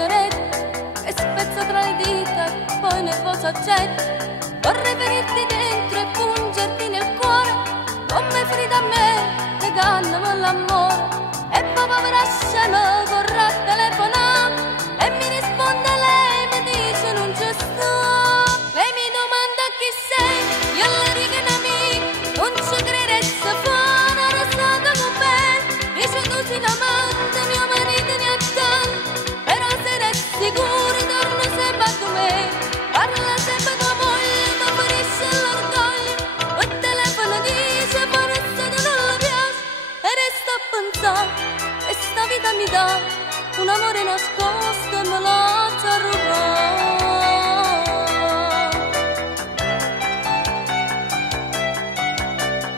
sigaretta e spezzo tra le dita e poi nervoso accetta. Vorrei venirti dentro e pungerti nel cuore come Frida a me, negandome l'amore. E poi povera scema vorrà telefonare e mi risponde lei, mi dice non c'è sto. Lei mi domanda chi sei, io le dico un amico, non ci crederesti fa una rosata con me. Dice tu sei un amante, mio marito ne ha tanto, però se resti sicuro torna sempre a me. Parla sempre tua moglie, ma ferisce l'orgoglio, o il telefono dice forse tu non lo piace. E resta a pensare, e sta vita mi dà un amore nascosto e me l'ha rubato.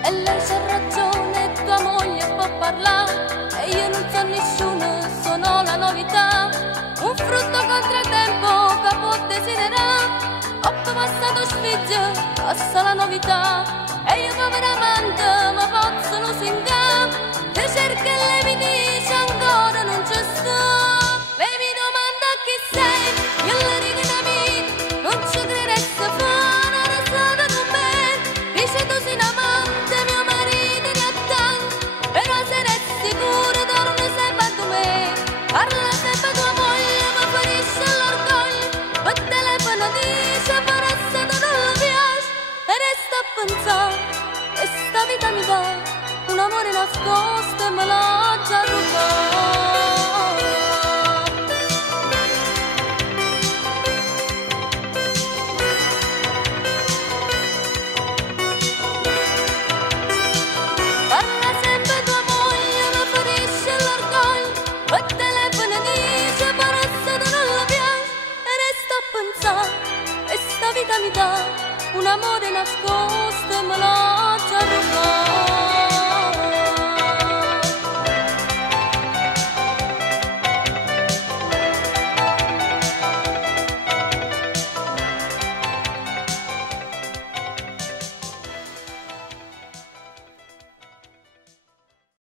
E lei c'ha ragione, tua moglie può parlare, e io non so nessuno, sono la novità. Un frutto contrattempo che può desiderare, ho passato sfigge, passa la novità. E io povera amante, ma posso non si ingam, te cerca e lei mi dice ancora non c'è sto. Lei mi domanda chi sei, io le dico un amico, non ci crederesti fa una rosata con me. Dice tu sei un amante, mio marito ne ha tanto, però se resti sicuro torna sempre a me. Parla sempre tua moglie, ma ferisce l'orgoglio, ma il telefono dice forse tu non lo piace. E resta a pensare, e sta vita mi dà un amore nascosto e me l'ha già rubato. Parla sempre tua moglie, ma ferisce l'orgoglio, ma il telefono dice forse tu non lo piace. E resta a pensare, e sta vita mi dà un amore nascosto e me l'ha già rubato.